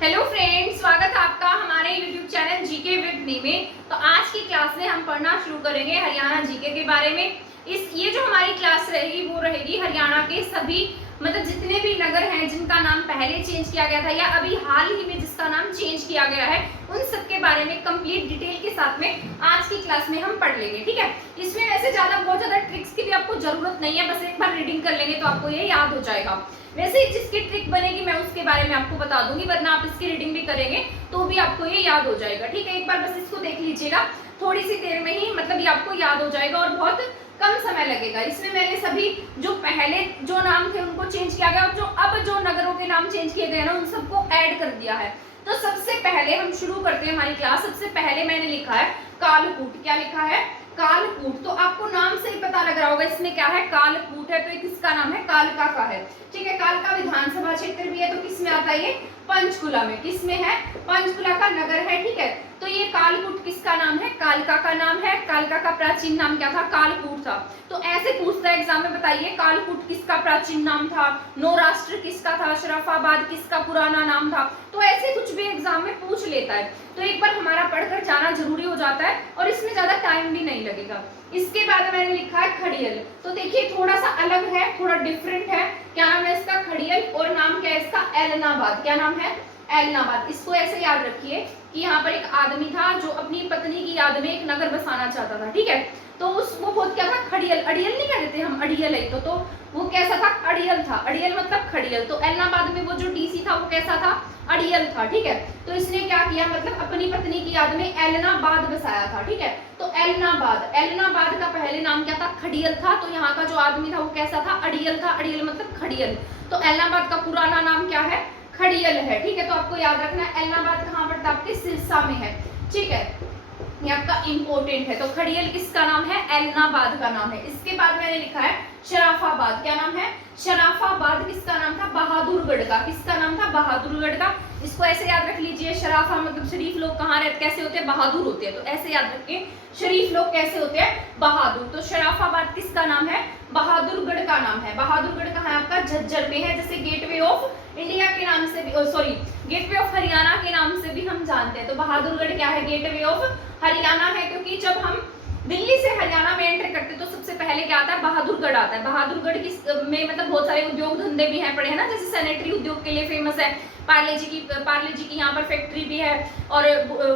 Hello friends, स्वागत है आपका हमारे YouTube channel GK with me में। तो आज की क्लास में हम पढ़ना शुरू करेंगे हरियाणा जीके के बारे में। ये जो हमारी क्लास रहेगी वो रहेगी हरियाणा के सभी मतलब जितने भी नगर हैं जिनका नाम पहले चेंज किया गया था या अभी हाल ही में जिसका नाम चेंज किया गया है उन सब के बारे में कंप्लीट डिटेल के साथ में आज की क्लास में हम पढ़ लेंगे। ठीक है, इसमें वैसे बहुत ज्यादा ट्रिक्स की भी आपको जरूरत नहीं है, बस एक बार रीडिंग कर लेंगे तो आपको ये याद हो जाएगा। वैसे जिसकी ट्रिक बनेगी मैं उसके बारे में आपको बता दूंगी, वरना आप इसकी रीडिंग भी करेंगे तो भी आपको ये याद हो जाएगा। ठीक है, एक बार बस इसको देख लीजिएगा, थोड़ी सी देर में ही मतलब ये आपको याद हो जाएगा और बहुत कम समय लगेगा। इसमें मैंने सभी जो पहले जो नाम थे उनको चेंज किया गया और जो नगरों के नाम चेंज किए गए ना उन सबको ऐड कर दिया है। तो सबसे पहले हम शुरू करते हैं हमारी क्लास। सबसे पहले मैंने लिखा है कालकूट। क्या लिखा है? कालकूट। तो आपको नाम से ही पता लग रहा होगा इसमें क्या है, कालकूट है। तो ये किसका नाम है? कालका का है। ठीक है, कालका विधानसभा क्षेत्र भी है, तो किसमें आता है? ये पंचकुला में। किसमें है? पंचकुला का नगर है। ठीक है, तो ये कालकूट किसका नाम है? कालका का नाम है। कालका का प्राचीन नाम क्या था? कालकूट था। तो ऐसे पूछता है एग्जाम में, बताइए कालकूट किसका प्राचीन नाम था, नौराष्ट्र किसका था, शराफाबाद किसका पुराना नाम था। तो ऐसे कुछ भी एग्जाम में पूछ लेता है, तो एक बार हमारा पढ़कर जाना जरूरी हो जाता है और इसमें ज्यादा टाइम भी नहीं लगेगा। इसके बाद मैंने लिखा है खड़ियल। तो देखिए थोड़ा सा अलग है, थोड़ा डिफरेंट है। क्या नाम है इसका? खड़ियल। और नाम क्या है इसका? एलनाबाद। क्या नाम है? एलनाबाद। इसको ऐसे याद रखिए कि यहाँ पर एक आदमी था जो अपनी पत्नी की याद में एक नगर बसाना चाहता था। ठीक है, तो वो बहुत क्या था? खड़ियल। अड़ियल नहीं कहते थे हम, अड़ियल है। तो वो कैसा था? अड़ियल था। अड़ियल मतलब खड़ियल। तो एलनाबाद में वो जो डीसी था वो कैसा था? अड़ियल था। ठीक है, तो इसने क्या किया मतलब अपनी पत्नी की याद में एलनाबाद बसाया था। ठीक है, तो एलनाबाद। एलनाबाद का पहले नाम क्या था? खड़ियल था। तो यहाँ का जो आदमी था वो कैसा था? अड़ियल था। अड़ियल मतलब खड़ियल। तो एलनाबाद का पुराना नाम क्या है? खड़ियल है। ठीक है, तो आपको याद रखना है एलनाबाद कहाँ पर था? आपके सिरसा में है। ठीक है, ये आपका इंपॉर्टेंट है। तो खड़ियल किसका नाम है? एलनाबाद का नाम है। इसके बाद मैंने लिखा है शराफाबाद। क्या नाम है? शराफाबाद किसका नाम था? बहादुरगढ़ का। किसका नाम था? बहादुरगढ़ का। इसको ऐसे याद रख लीजिए, शराफा मतलब शरीफ लोग कहाँ रहते, कैसे होते हैं? बहादुर होते हैं। तो ऐसे याद रखिए शरीफ लोग कैसे होते हैं? बहादुर। तो शराफाबाद किसका नाम है? बहादुरगढ़ का नाम है। बहादुरगढ़ कहाँ है आपका? झज्जर में है। जैसे गेटवे ऑफ इंडिया के नाम से भी, सॉरी गेटवे ऑफ हरियाणा के नाम से भी हम जानते हैं। तो बहादुरगढ़ क्या है? गेटवे ऑफ हरियाणा है, क्योंकि जब हम दिल्ली से हरियाणा में एंटर करते तो सबसे पहले क्या आता है? बहादुरगढ़ आता है। बहादुरगढ़ में मतलब बहुत सारे उद्योग धंधे भी हैं पड़े हैं ना, जैसे सैनिटरी उद्योग के लिए फेमस है। पार्ले जी की यहाँ पर फैक्ट्री भी है और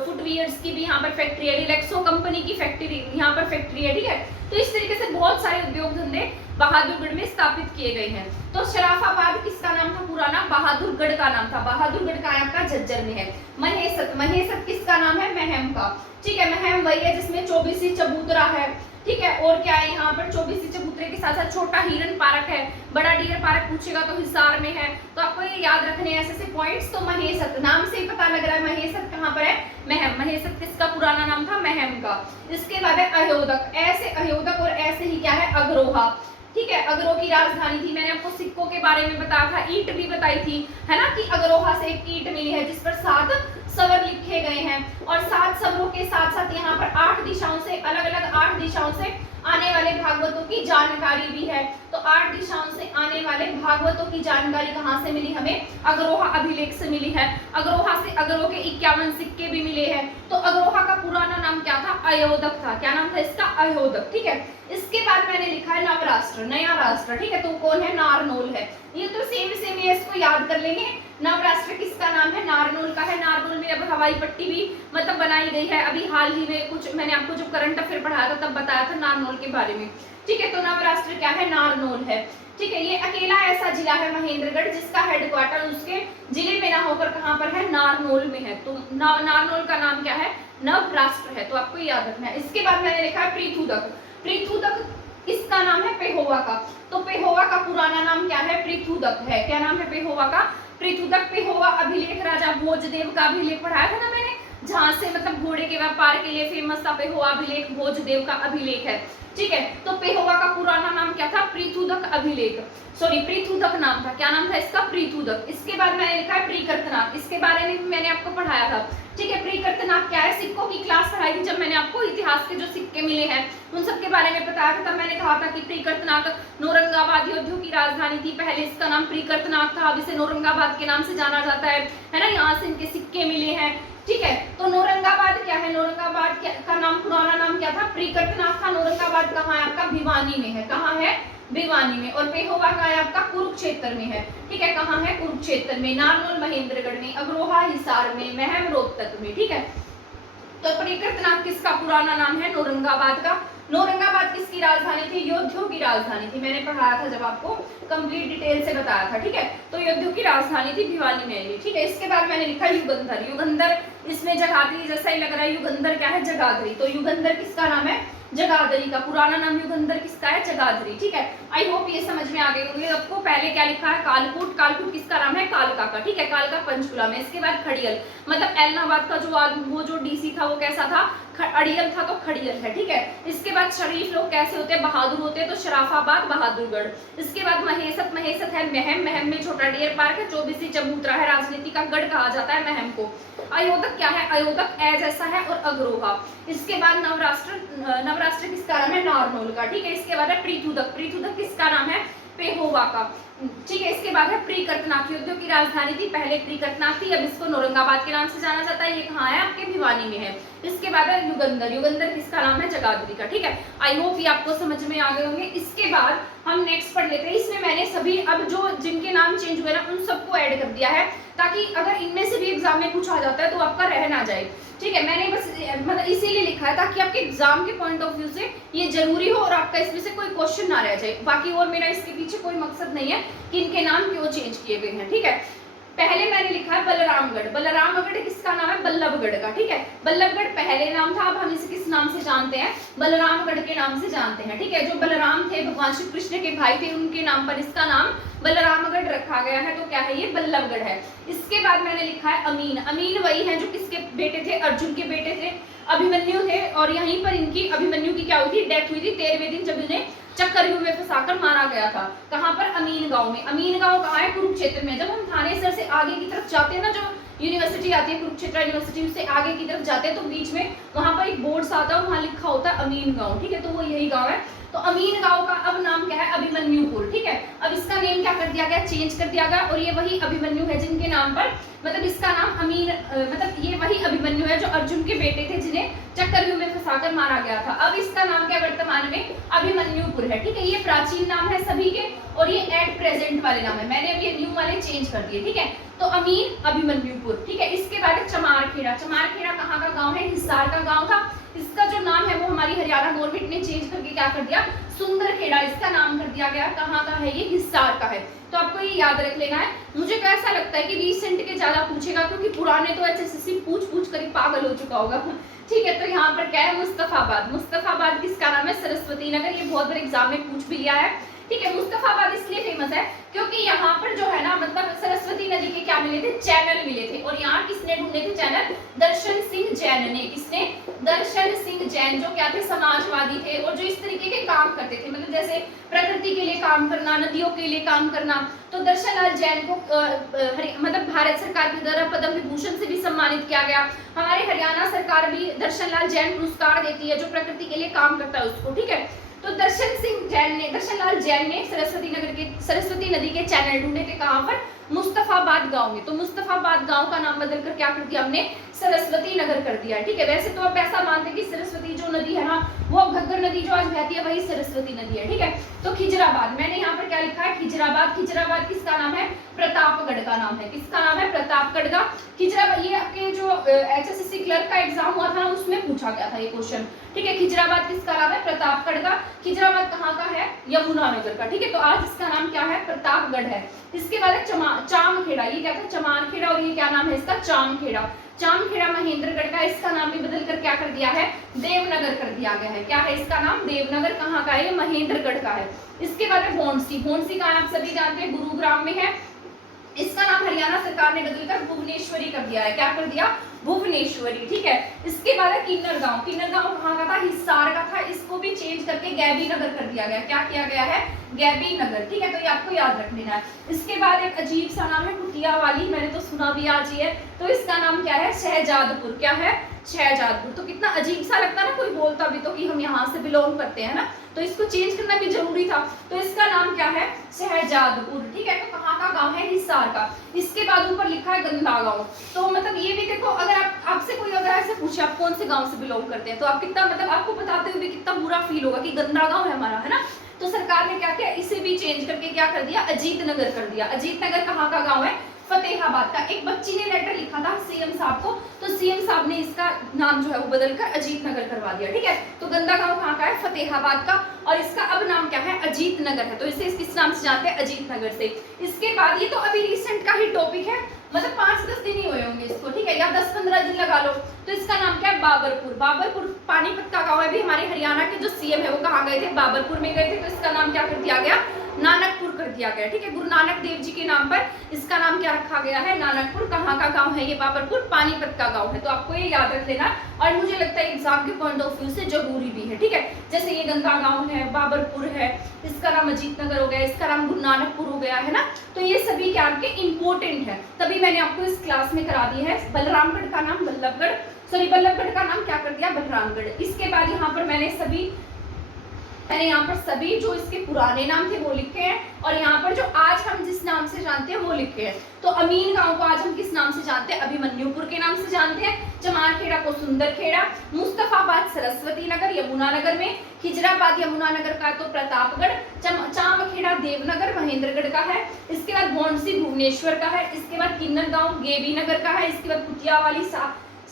फुटवियर्स की भी यहाँ पर फैक्ट्री है। रिलैक्सो कंपनी की फैक्ट्री यहाँ पर फैक्ट्री है। ठीक है, तो इस तरीके से बहुत सारे उद्योग धंधे बहादुरगढ़ में स्थापित किए गए हैं। तो शराफाबाद किसका नाम था? पुराना बहादुरगढ़ का नाम था। बहादुरगढ़ का आपका झज्जर में है। महेसत। महेसत किसका नाम है? महम का। ठीक है, महम वही है जिसमें 24 चबूतरा है। ठीक है, और क्या है यहाँ पर? 24 चबूतरे के साथ साथ छोटा हिरन पार्क है, बड़ा डियर पार्क पूछेगा तो हिसार में है। तो आपको ये याद रखने ऐसे पॉइंट्स। तो महेसत नाम से ही पता लग रहा है महेसत कहाँ पर है? महम। महेसत किसका पुराना नाम था? महम का। इसके बाद है अयोधक। ऐसे अयोधक और ऐसे ही क्या है? अग्रोहा। ठीक है, अगरो की राजधानी थी। मैंने आपको सिक्कों के बारे में बताया था, ईंट भी बताई थी, है ना, कि अग्रोहा से एक ईंट मिली है जिस पर 7 सवर लिखे गए हैं। और 7 सवरों के साथ साथ यहाँ पर 8 दिशाओं से, अलग अलग 8 दिशाओं से आने वाले भागवतों की जानकारी भी है। तो 8 दिशाओं से आने वाले भागवतों की जानकारी कहाँ से मिली हमें? अग्रोहा अभिलेख से मिली है। अग्रोहा से अग्रो के 51 सिक्के भी मिले हैं। तो अग्रोहा का पुराना नाम क्या था? अयोधक था। क्या नाम था इसका? अयोधक। ठीक है, इसके बाद मैंने लिखा है नवराष्ट्र, नया राष्ट्र। ठीक है, तो कौन है? नारनौल है। ये तो सेम है, इसको याद कर लेंगे। नवराष्ट्र किसका नाम है? नारनौल का है। नारनौल में अब हवाई पट्टी भी मतलब बनाई गई है। अभी हाल ही में कुछ मैंने आपको जब करंट अफेयर पढ़ाया था तब बताया था नारनौल के बारे में। ठीक है, तो नवराष्ट्र क्या है? नारनौल है। ठीक है, ये अकेला ऐसा जिला है महेंद्रगढ़ जिसका हेडक्वार्टर उसके जिले में ना होकर कहाँ पर है? नारनौल में है। तो नारनौल का नाम क्या है? नवराष्ट्र है। तो आपको याद रखना है। इसके बाद मैंने लिखा है पृथुदक। पृथुदक किसका नाम है? पेहोवा का। तो पेहोवा का पुराना नाम क्या है? पृथुदक है। क्या नाम है पेहोवा का? पृथुदक। पेहोवा अभिलेख राजा भोजदेव का अभिलेख पढ़ाया था ना मैंने, जहाँ से मतलब घोड़े के व्यापार के लिए फेमस था पेहोवा अभिलेख, भोजदेव का अभिलेख है, ठीक है। तो पेहोवा का पुराना नाम क्या था, पृथुदक अभिलेख, सॉरी पृथुदक नाम था, क्या नाम था इसका, पृथुदक। इसके बाद मैंने लिखा है प्रीकर्तनाक, इसके बारे में मैंने आपको पढ़ाया था, ठीक है। प्रीकर्तनाक क्या है, सिक्कों की क्लास पढ़ाई थी जब मैंने आपको इतिहास के जो सिक्के मिले हैं उन सब के बारे में बताया था। तब मैंने कहा था कि प्रीकर्तनाक नौरंगाबाद योद्धियों की राजधानी थी, पहले इसका नाम प्रीकर्तनाक था, अब इसे नौरंगाबाद के नाम से जाना जाता है ना, यहाँ से इनके सिक्के मिले हैं, ठीक है। तो नौरंगाबाद क्या है, नौरंगाबाद का नाम पुराना नाम क्या था, प्रीकर्तनाक था। नौरंगाबाद कहाँ है आपका, भिवानी में है, कहाँ है, भिवानी में। और पेहोवा का है आपका कुरुक्षेत्र में है, ठीक है, कहाँ है, कुरुक्षेत्र में, नारनौल महेंद्रगढ़ में, अग्रोहा हिसार में, महम रोहतक में, ठीक है। तो प्रीकर्तनाक किसका पुराना नाम है, नौरंगाबाद का। नौरंगाबाद किसकी राजधानी थी, योद्धियों की राजधानी थी, मैंने पढ़ाया था जब आपको कंप्लीट डिटेल से बताया था, ठीक है। तो योद्धियों की राजधानी थी भिवानी में ये, ठीक है। इसके बाद मैंने लिखा युगंधर, युगंधर इसमें जगाधरी जैसा ही लग रहा है, युगंधर क्या है, जगाधरी। तो युगंधर किसका नाम है, जगाधरी का पुराना नाम युगंधर किसका है, जगाधरी, ठीक है। आई होप ये समझ में आ गई होगी आपको। पहले क्या लिखा है, कालकूट, कालकूट किसका नाम है, कालका का, ठीक है, कालका पंचकुला में। इसके बाद खड़ियल, मतलब एलनाबाद का वो जो डीसी था वो कैसा था, अड़ियल था, तो खड़ियल है, ठीक है। इसके बाद शरीफ लोग कैसे होते हैं, बहादुर होते हैं, तो शराफाबाद, बहादुरगढ़। इसके बाद महेसत, महेसत है महम, महम में छोटा डियर पार्क है, 24 चबूतरा है, राजनीति का गढ़ कहा जाता है महम को। अयोधक क्या है, अयोधक ए जैसा है, और अग्रोहा। इसके बाद नवराष्ट्र, नवराष्ट्र किसका नाम है, नारनौल का, ठीक है। इसके बाद है पृथुदक, पृथुदक किसका नाम है, पेहोवा का, ठीक है। इसके बाद है प्रीकर्तनाक, योद्धियों की राजधानी थी, पहले प्रीकर्तनाक थी, अब इसको नौरंगाबाद के नाम से जाना जाता है, ये कहाँ है, आपके भिवानी में है। इसके बाद है युगंधर, युगंधर किसका नाम है, जगाधरी का, ठीक है। आई होप ये आपको समझ में आ गए होंगे। इसके बाद हम नेक्स्ट पढ़ लेते हैं। इसमें मैंने सभी अब जो जिनके नाम चेंज हुए ना उन सबको ऐड कर दिया है, ताकि अगर इनमें से भी एग्जाम में पूछा जाता है तो आपका रह ना जाए, ठीक है। मैंने बस मतलब इसीलिए लिखा है ताकि आपके एग्जाम के पॉइंट ऑफ व्यू से ये जरूरी हो और आपका इसमें से कोई क्वेश्चन ना रह जाए। बाकी और मेरा इसके पीछे कोई मकसद नहीं है कि इनके नाम क्यों चेंज किए गए हैं, ठीक है। पहले मैंने लिखा है बलरामगढ़, बलरामगढ़ किसका नाम है, बल्लभगढ़ का, ठीक है। बल्लभगढ़ पहले नाम था, अब हम इसे किस नाम से जानते हैं, बलरामगढ़ के नाम से जानते हैं, ठीक है। जो बलराम थे भगवान श्री कृष्ण के भाई थे, उनके नाम पर इसका नाम बलरामगढ़ रखा गया है, तो क्या है ये, बल्लभगढ़ है। इसके बाद मैंने लिखा है अमीन, अमीन वही है जो किसके बेटे थे, अर्जुन के बेटे थे, अभिमन्यु थे, और यहीं पर इनकी अभिमन्यु की क्या हुई थी, डेथ हुई थी 13वें दिन, जब इन्हें चक्रव्यूह में फंसाकर मारा गया था। कहाँ पर, अमीन गांव में। अमीन गांव कहाँ है, कुरुक्षेत्र में। जब हम थानेसर से आगे की तरफ जाते हैं ना, जो यूनिवर्सिटी आती है कुरुक्षेत्र यूनिवर्सिटी, उससे आगे की तरफ जाते हैं तो बीच में वहां पर एक बोर्ड सा आता है, वहां लिखा होता है अमीन गांव, ठीक है। तो वो यही गांव है। तो अमीन गांव का अब नाम क्या है, अभिमन्युपुर, ठीक है। अब इसका नेम क्या कर दिया गया, चेंज कर दिया गया, और ये वही अभिमन्यु है जिनके नाम पर, मतलब इसका नाम अमीन, मतलब ये वही अभिमन्यु है जो अर्जुन के बेटे थे, जिन्हें चक्रव्यूह में फंसाकर मारा गया था। अब इसका नाम क्या वर्तमान में, अभिमन्युपुर है, ठीक है। ये प्राचीन नाम है सभी के, और ये एट प्रेजेंट वाले नाम है, मैंने अब ये न्यू वाले चेंज कर दिए, ठीक है। तो अमीन, अभिमन्युपुर, ठीक है। इसके बाद चमारखेड़ा, चमारखेड़ा कहाँ का गांव है, हिसार का गांव था। इसका जो नाम है वो हमारी हरियाणा गवर्नमेंट ने चेंज करके क्या कर दिया, सुंदरखेड़ा इसका नाम कर दिया गया। कहाँ का है ये, हिसार का है। तो आपको ये याद रख लेना है। मुझे तो ऐसा लगता है कि रिसेंट के ज्यादा पूछेगा, क्योंकि पुराने तो एचएसएससी पूछ पूछ कर पागल हो चुका होगा, ठीक है। तो यहाँ पर क्या है, मुस्तफाबाद, मुस्तफाबाद किसका नाम है, सरस्वती नगर, ये बहुत बार एग्जाम में पूछ भी लिया है, ठीक है। मुस्तफाबाद इसलिए फेमस है क्योंकि यहाँ पर जो है ना, मतलब सरस्वती नदी के क्या मिले थे, चैनल मिले थे, और यहाँ किसने ढूंढे थे चैनल, दर्शन सिंह जैन ने। किसने, दर्शन सिंह जैन, जो क्या थे, समाजवादी थे, और जो इस तरीके के काम करते थे, मतलब जैसे प्रकृति के लिए काम करना, नदियों के लिए काम करना। तो दर्शन लाल जैन को मतलब भारत सरकार के द्वारा पद्म विभूषण से भी सम्मानित किया गया। हमारे हरियाणा सरकार भी दर्शन लाल जैन पुरस्कार देती है, जो प्रकृति के लिए काम करता है उसको, ठीक है। तो दर्शन लाल जैन ने सरस्वती नदी के चैनल ढूंढे थे, कहाँ पर, मुस्तफाबाद गांव में। तो मुस्तफाबाद गांव का नाम बदलकर क्या कर दिया हमने, सरस्वती नगर कर दिया, ठीक है। वैसे तो आप ऐसा मानते हैं कि सरस्वती जो नदी है ना, वो घग्गर नदी जो आज बहती है वही सरस्वती नदी है, ठीक है। तो खिजराबाद, मैंने यहाँ पर क्या लिखा है, खिजराबाद, खिजराबाद किसका नाम है, प्रतापगढ़ का नाम है। किसका नाम है, प्रतापगढ़ का खिजराबाद। ये आपके जो एचएसएससी क्लर्क का एग्जाम हुआ था उसमें पूछा गया था ये क्वेश्चन, ठीक है। खिजराबाद किसका नाम है, प्रतापगढ़ का। खिजराबाद कहाँ का है, यमुनानगर का, ठीक है। तो आज इसका नाम क्या है, प्रतापगढ़ है। इसके बाद है चामखेड़ा, ये क्या था, चमारखेड़ा, और ये क्या नाम है इसका, चामखेड़ा। चामखेड़ा महेंद्रगढ़ का, इसका नाम भी बदलकर क्या कर दिया है, देवनगर कर दिया गया है। क्या है इसका नाम, देवनगर। कहाँ का है, ये महेंद्रगढ़ का है। इसके बाद है भोंडसी, भोंडसी का आप सभी जानते हैं गुरुग्राम में है, इसका नाम हरियाणा सरकार ने बदलकर भुवनेश्वरी कर दिया है। क्या कर दिया? भुवनेश्वरी। ठीक है। इसके बाद है किन्नर गांव। किन्नर गांव कहाँ का था? हिसार का था। इसको भी चेंज करके गैबी नगर कर दिया गया। क्या किया गया है? गैबी नगर। ठीक है, तो ये आपको याद रख लेना है। इसके बाद एक अजीब सा नाम है कुटिया वाली, मैंने तो सुना भी आज ही है। तो इसका नाम क्या है? शहजादपुर। क्या है? शहजादपुर। तो कितना अजीब सा लगता है ना, कोई बोलता भी तो कि हम यहाँ से बिलोंग करते हैं ना, तो इसको चेंज करना भी जरूरी था। तो इसका नाम क्या है? शहजादपुर। ठीक है, तो कहाँ का गांव है? हिसार का। इसके बाद ऊपर लिखा है गंदा गांव। तो मतलब ये भी देखो, अगर आपसे कोई अगर ऐसे पूछे आप कौन से गांव से बिलोंग करते हैं, तो आप कितना मतलब आपको बताते हुए भी कितना बुरा फील होगा कि गंदा गांव है हमारा, है ना। तो सरकार ने क्या किया, इसे भी चेंज करके क्या कर दिया? अजीत नगर कर दिया। अजीत नगर कहाँ का गाँव है? फतेहाबाद का। एक बच्ची ने लेटर लिखा था सीएम साहब को, तो सीएम साहब ने इसका नाम जो है वो बदलकर अजीत नगर करवा दिया। ठीक है, तो गंदा गांव कहाँ का है? फतेहाबाद का। और इसका अब नाम क्या है? अजीत नगर है। तो इसे किस नाम से जानते हैं? अजीत नगर से। इसके बाद ये तो अभी रिसेंट का ही टॉपिक है, मतलब 5-10 दिन ही हुए होंगे इसको, ठीक है, या 10-15 दिन लगा लो। तो इसका नाम क्या है? बाबरपुर। बाबरपुर पानीपत का गाँव है। अभी हमारे हरियाणा के जो सीएम है वो कहाँ गए थे? बाबरपुर में गए थे। तो इसका नाम क्या कर दिया गया? नानकपुर कर दिया गया। ठीक है, गुरु नानक देव जी के नाम पर इसका नाम क्या रखा गया है? नानकपुर। कहाँ का गांव है ये? बाबरपुर, पानीपत का गांव है। तो आपको ये याद रख लेना, और मुझे लगता है एग्जाम के पॉइंट ऑफ व्यू से जरूरी भी है। ठीक है, जैसे ये गंगा गांव है, बाबरपुर है, इसका नाम अजीत नगर हो गया, इसका नाम गुरु नानकपुर हो गया, है ना। तो ये सभी क्या आपके इंपॉर्टेंट है, तभी मैंने आपको इस क्लास में करा दी है। बलरामगढ़ का नाम बल्लभगढ़, सॉरी बल्लभगढ़ का नाम क्या कर दिया? बलरामगढ़। इसके बाद यहाँ पर मैंने यहाँ पर सभी जो इसके पुराने नाम थे वो लिखे हैं, और यहाँ पर जो आज हम जिस नाम से जानते हैं वो लिखे हैं। तो अमीन गांव को आज हम किस नाम से जानते हैं? अभिमन्युपुर के नाम से जानते हैं। चमारखेड़ा को सुंदरखेड़ा, मुस्तफाबाद सरस्वती नगर यमुना नगर में, खिजराबाद यमुना नगर का तो प्रतापगढ़, चामखेड़ा देवनगर महेंद्रगढ़ का है। इसके बाद भौंडसी भुवनेश्वर का है। इसके बाद किन्नर गांव गेबी नगर का है। इसके बाद कुटियावाली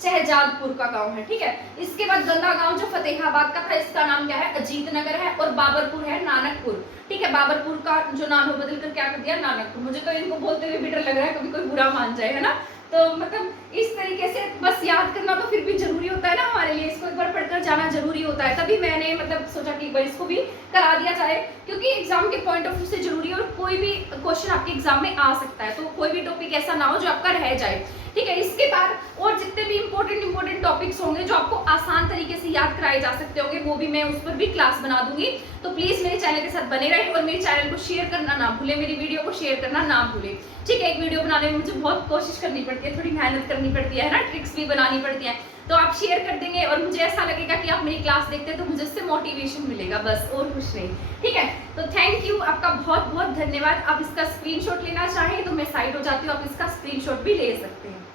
शहजादपुर का गांव है। ठीक है, इसके बाद गंदा गांव जो फतेहाबाद का था, इसका नाम क्या है? अजीत नगर है। और बाबरपुर है नानकपुर। ठीक है, बाबरपुर का जो नाम है बदल कर क्या कर दिया? नानकपुर। मुझे तो इनको बोलते हुए भी डर लग रहा है कभी कोई बुरा मान जाए, है ना। तो मतलब इस तरीके से बस याद करना तो फिर भी जरूरी होता है ना हमारे लिए, इसको एक बार पढ़कर जाना जरूरी होता है। तभी मैंने मतलब सोचा कि एक बार इसको भी करा दिया जाए, क्योंकि एग्जाम के पॉइंट ऑफ व्यू से जरूरी है, और कोई भी क्वेश्चन आपके एग्जाम में आ सकता है। तो कोई भी टॉपिक ऐसा ना हो जो आपका रह जाए। ठीक है, इसके बाद और जितने भी इंपॉर्टेंट टॉपिक्स होंगे जो आपको आसान तरीके से याद कराए जा सकते होंगे, वो भी मैं उस पर भी क्लास बना दूंगी। तो प्लीज मेरे चैनल के साथ बने रहे, और मेरे चैनल को शेयर करना ना भूले, मेरी वीडियो को शेयर करना ना भूले। ठीक है, एक वीडियो बनाने में मुझे बहुत कोशिश करनी पड़ती है, थोड़ी मेहनत करनी पड़ती है ना, ट्रिक्स भी बनानी पड़ती है। तो आप शेयर कर देंगे और मुझे ऐसा लगेगा कि आप मेरी क्लास देखते हैं, तो मुझे उससे मोटिवेशन मिलेगा, बस और कुछ नहीं। ठीक है, तो थैंक यू, आपका बहुत बहुत धन्यवाद। आप इसका स्क्रीनशॉट लेना चाहें तो मैं साइड हो जाती हूँ, आप इसका स्क्रीनशॉट भी ले सकते हैं।